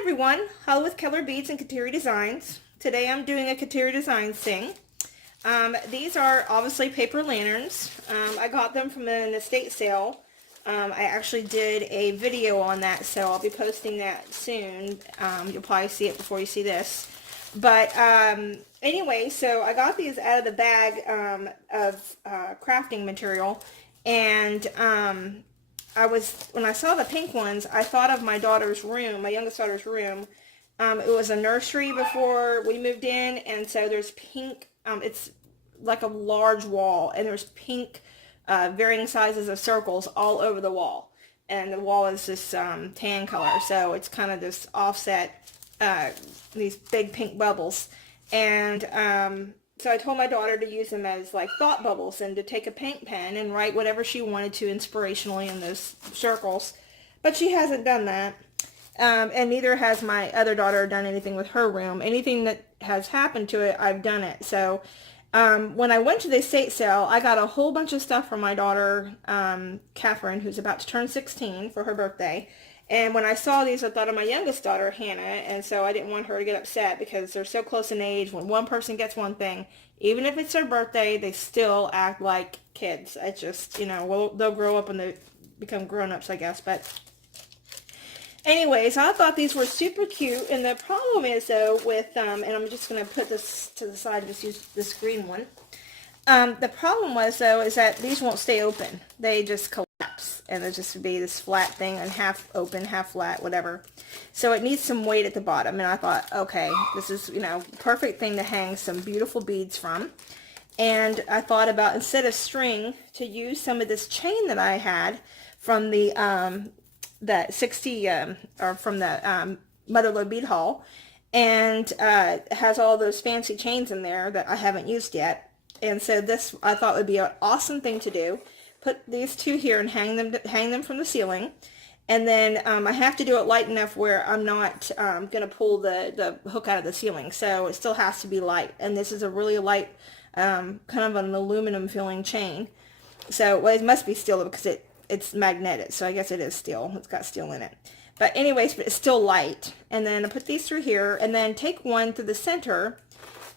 Everyone, Holly with Keller Beads and Kateri Designs. Today I'm doing a Kateri Designs thing. These are obviously paper lanterns. I got them from an estate sale. I actually did a video on that, so I'll be posting that soon. You'll probably see it before you see this. But anyway, so I got these out of the bag of crafting material, and when I saw the pink ones, I thought of my daughter's room, my youngest daughter's room. It was a nursery before we moved in, and so there's pink, it's like a large wall, and there's pink, varying sizes of circles all over the wall. And the wall is this tan color, so it's kind of this offset, these big pink bubbles. And so I told my daughter to use them as like thought bubbles and to take a paint pen and write whatever she wanted to inspirationally in those circles. But she hasn't done that. And neither has my other daughter done anything with her room. Anything that has happened to it, I've done it. So when I went to the estate sale, I got a whole bunch of stuff for my daughter, Catherine, who's about to turn 16 for her birthday. And when I saw these, I thought of my youngest daughter, Hannah, and so I didn't want her to get upset because they're so close in age. When one person gets one thing, even if it's their birthday, they still act like kids. It's just, well, they'll grow up and they become grown-ups, I guess. But anyways, I thought these were super cute. And the problem is, though, with, and I'm just going to put this to the side and just use this green one. The problem was, though, is that these won't stay open. They just collapse. And it'll just be this flat thing and half open, half flat, whatever. So it needs some weight at the bottom. And I thought, okay, this is, perfect thing to hang some beautiful beads from. And I thought about, instead of string, to use some of this chain that I had from the, that 60, or from the Motherlode Bead Haul. And it has all those fancy chains in there that I haven't used yet. And so this, I thought, would be an awesome thing to do. Put these two here and hang them from the ceiling. And then I have to do it light enough where I'm not going to pull the hook out of the ceiling. So it still has to be light. And this is a really light, kind of an aluminum feeling chain. So, well, it must be steel because it's magnetic. So I guess it is steel. It's got steel in it. But anyways, but it's still light. And then I put these through here. And then take one through the center.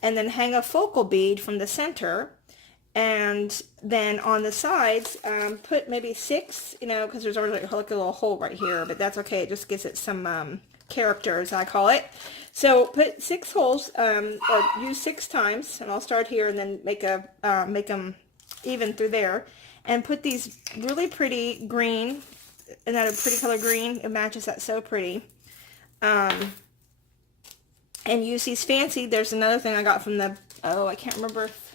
And then hang a focal bead from the center. And then on the sides, put maybe 6, because there's already like a little hole right here, but that's okay. It just gives it some character, as I call it. So put 6 holes, or use 6 times, and I'll start here and then make them even through there. And put these really pretty green, and that a pretty color green. It matches that so pretty. And use these fancy. There's another thing I got from the, I can't remember if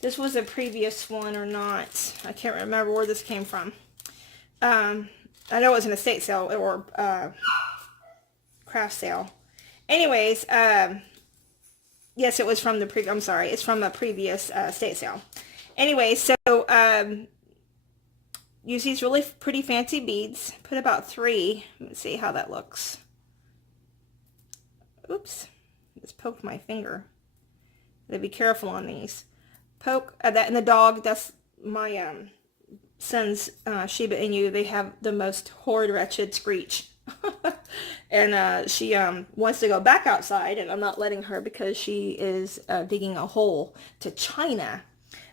this was a previous one or not. I can't remember where this came from. I know it was an estate sale or craft sale. Anyways, yes, it was from the I'm sorry, it's from a previous estate sale. Anyway, so use these really pretty fancy beads. Put about 3. Let's see how that looks. Oops, just poked my finger. Gotta be careful on these. Poke that, and the dog, that's my son's Shiba Inu. They have the most horrid, wretched screech. And she wants to go back outside, and I'm not letting her because she is digging a hole to China.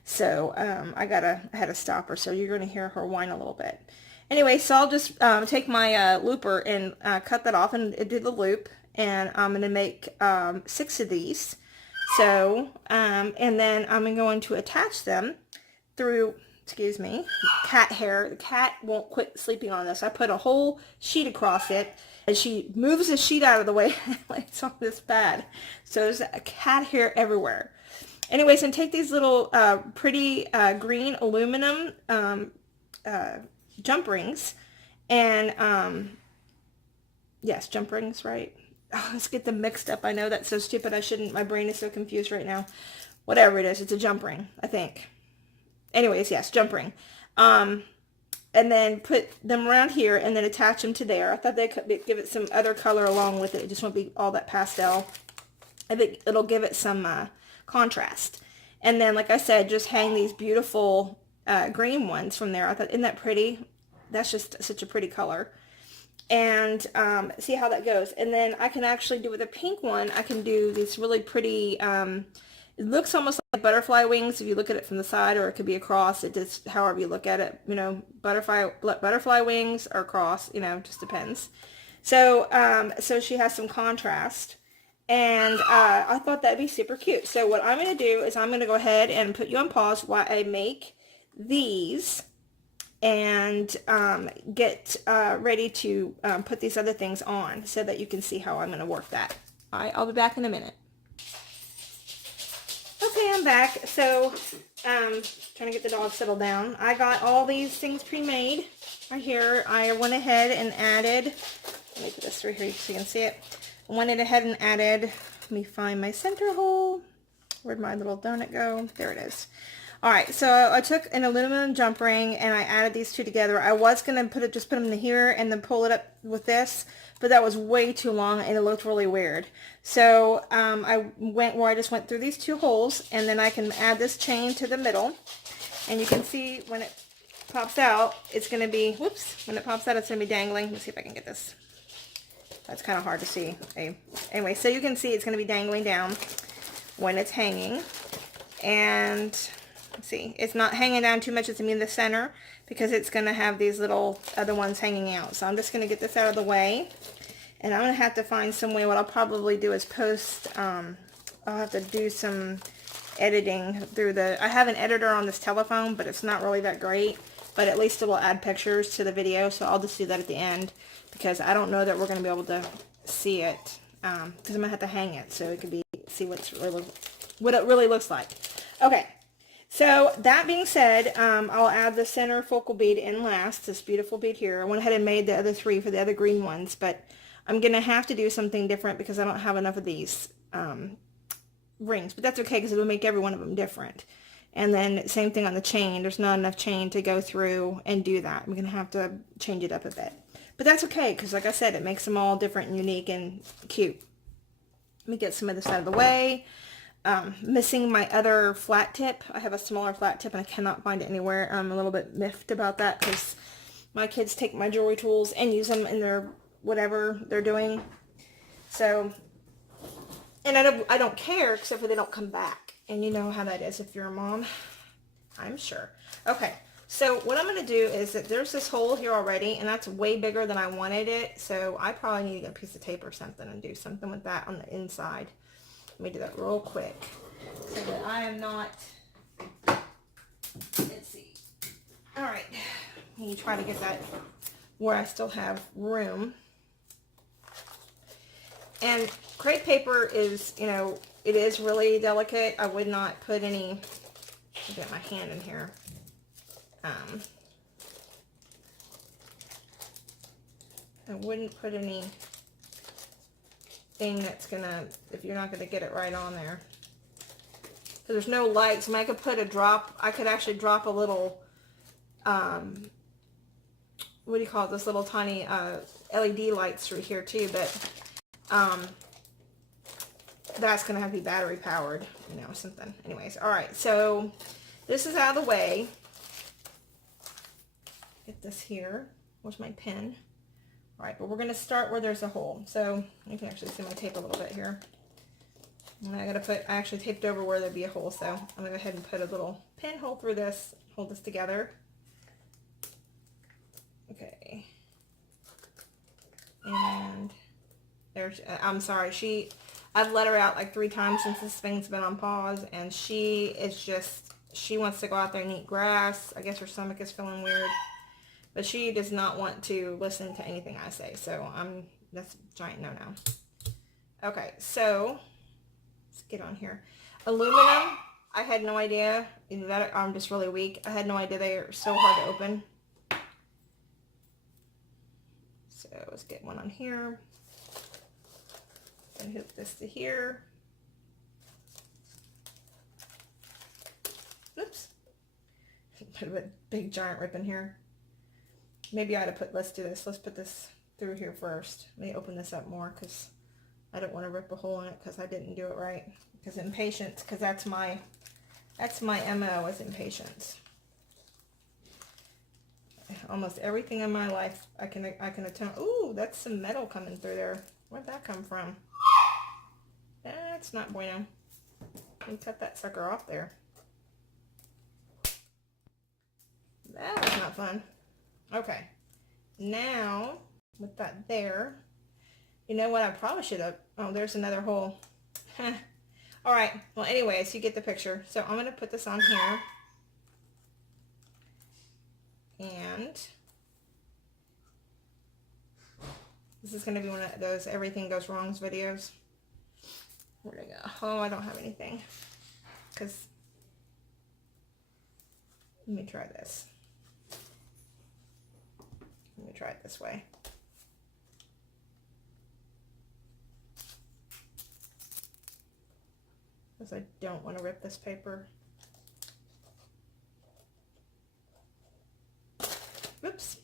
So I had to stop her. So you're going to hear her whine a little bit. Anyway, so I'll just take my looper and cut that off and do the loop. And I'm going to make 6 of these. So, and then I'm going to attach them through, excuse me, cat hair. The cat won't quit sleeping on this. I put a whole sheet across it, and she moves the sheet out of the way. It's on this pad. So there's a cat hair everywhere. Anyways, and take these little pretty green aluminum jump rings. And, yes, jump rings, right? Oh, let's get them mixed up. I know that's so stupid. I shouldn't. My brain is so confused right now. Whatever it is, it's a jump ring, I think. Anyways, yes, jump ring. And then put them around here and then attach them to there. I thought they could give it some other color along with it. It just won't be all that pastel. I think it'll give it some contrast. And then, like I said, just hang these beautiful green ones from there. I thought, isn't that pretty? That's just such a pretty color. and see how that goes. And then I can actually do with a pink one, I can do these really pretty, it looks almost like butterfly wings if you look at it from the side, or it could be across. It just, however you look at it, you know, butterfly wings or cross, you know, just depends. So, so she has some contrast. And I thought that'd be super cute. So what I'm going to do is I'm going to go ahead and put you on pause while I make these and get ready to put these other things on so that you can see how I'm going to work that. All right, I'll be back in a minute. Okay, I'm back. So, trying to get the dog settled down. I got all these things pre-made. Right here, I went ahead and added, let me put this through here so you can see it. I went ahead and added, let me find my center hole. Where'd my little donut go? There it is. Alright, so I took an aluminum jump ring and I added these two together. I was going to just put them in here and then pull it up with this, but that was way too long and it looked really weird. So I just went through these two holes, and then I can add this chain to the middle, and you can see when it pops out, it's going to be, whoops, when it pops out it's going to be dangling. Let me see if I can get this. That's kind of hard to see. Okay. Anyway, so you can see it's going to be dangling down when it's hanging, and let's see, it's not hanging down too much. It's in the center because it's going to have these little other ones hanging out. So I'm just going to get this out of the way, and I'm going to have to find some way. What I'll probably do is post, I'll have to do some editing through I have an editor on this telephone, but it's not really that great, but at least it will add pictures to the video. So I'll just do that at the end because I don't know that we're going to be able to see it because I'm going to have to hang it so it can be, see what it really looks like. Okay. So that being said, I'll add the center focal bead in last, this beautiful bead here. I went ahead and made the other three for the other green ones, but I'm going to have to do something different because I don't have enough of these rings. But that's okay because it'll make every one of them different. And then same thing on the chain. There's not enough chain to go through and do that. I'm going to have to change it up a bit. But that's okay because, like I said, it makes them all different and unique and cute. Let me get some of this out of the way. Missing my other flat tip. I have a smaller flat tip and I cannot find it anywhere. I'm a little bit miffed about that because my kids take my jewelry tools and use them in their whatever they're doing. So, and I don't care except for they don't come back. And you know how that is if you're a mom. I'm sure. Okay, so what I'm going to do is that there's this hole here already, and that's way bigger than I wanted it. So I probably need to get a piece of tape or something and do something with that on the inside. Let me do that real quick so that I am not, let's see. All right, let me try to get that where I still have room. And crepe paper is, you know, it is really delicate. I would not put any, I'll get my hand in here. I wouldn't put any thing that's gonna, if you're not gonna get it right on there. So there's no lights. I mean, I could put a drop, I could actually drop a little, what do you call it, those little tiny LED lights through here too, but that's gonna have to be battery powered, you know, something. Anyways, all right, so this is out of the way. Get this here. Where's my pen? All right, but we're gonna start where there's a hole. So you can actually see my tape a little bit here. And I actually taped over where there'd be a hole, so I'm gonna go ahead and put a little pinhole through this, hold this together. Okay. And there's, I'm sorry, I've let her out like 3 times since this thing's been on pause, and she wants to go out there and eat grass. I guess her stomach is feeling weird. But she does not want to listen to anything I say. So that's a giant no-no. Okay, so let's get on here. Aluminum, I had no idea. Either that or I'm just really weak. I had no idea they are so hard to open. So let's get one on here. And hook this to here. Oops. Put a big giant rip in here. Maybe I ought to put, let's do this. Let's put this through here first. Let me open this up more because I don't want to rip a hole in it because I didn't do it right. Because impatience, because that's my MO is impatience. almost everything in my life I can atone. Ooh, that's some metal coming through there. Where'd that come from? That's not bueno. Let me cut that sucker off there. That was not fun. Okay. Now, with that there, you know what I probably should have... Oh, there's another hole. Alright, well anyways, you get the picture. So I'm going to put this on here. And this is going to be one of those everything goes wrongs videos. Where'd I go? Oh, I don't have anything. Because, let me try this. Let me try it this way. Because I don't want to rip this paper. Oops.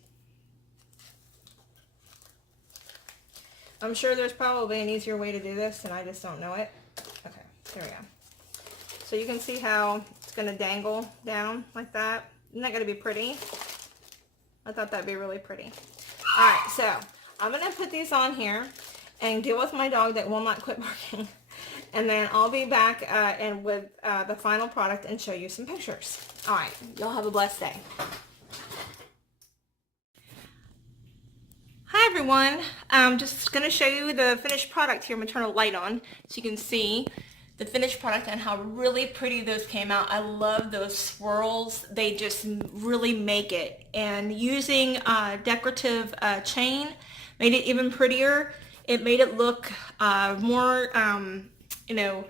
I'm sure there's probably an easier way to do this and I just don't know it. Okay, there we go. So you can see how it's going to dangle down like that. Isn't that going to be pretty? I thought that'd be really pretty. Alright, so I'm going to put these on here and deal with my dog that will not quit barking. And then I'll be back and with the final product and show you some pictures. Alright, y'all have a blessed day. Hi everyone, I'm just going to show you the finished product here. I'm going to turn a light on so you can see the finished product and how really pretty those came out. I love those swirls. They just really make it. And using decorative chain made it even prettier. It made it look more, you know,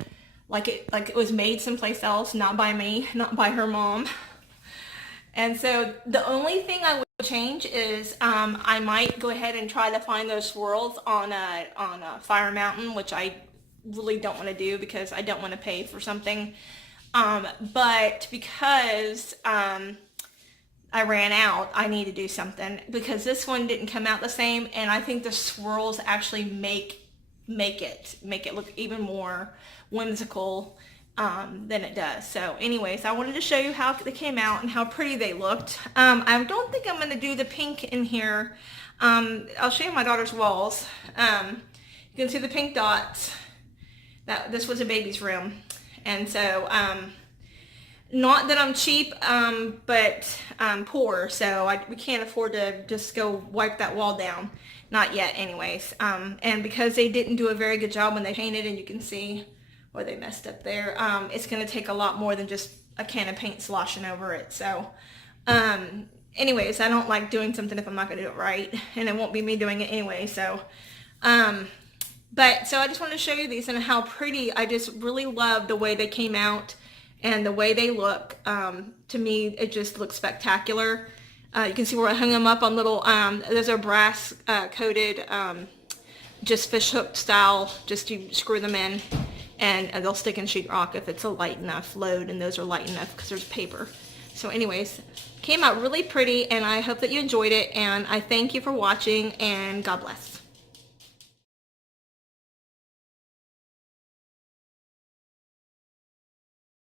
like it was made someplace else, not by me, not by her mom. And so the only thing I would change is I might go ahead and try to find those swirls on a Fire Mountain, which I really don't want to do because I don't want to pay for something. But because I ran out, I need to do something because this one didn't come out the same, and I think the swirls actually make it look even more whimsical than it does. So anyways, I wanted to show you how they came out and how pretty they looked. I don't think I'm going to do the pink in here. I'll show you my daughter's walls. You can see the pink dots. This was a baby's room. And so, not that I'm cheap, but I'm poor, so we can't afford to just go wipe that wall down. Not yet anyways. And because they didn't do a very good job when they painted, and you can see where they messed up there, it's going to take a lot more than just a can of paint sloshing over it. So anyways, I don't like doing something if I'm not going to do it right, and it won't be me doing it anyway. So but so I just wanted to show you these and how pretty. I just really love the way they came out and the way they look. To me, it just looks spectacular. You can see where I hung them up on little, those are brass coated, just fish hook style, just to screw them in. And they'll stick in sheetrock if it's a light enough load, and those are light enough because there's paper. So anyways, came out really pretty, and I hope that you enjoyed it, and I thank you for watching, and God bless.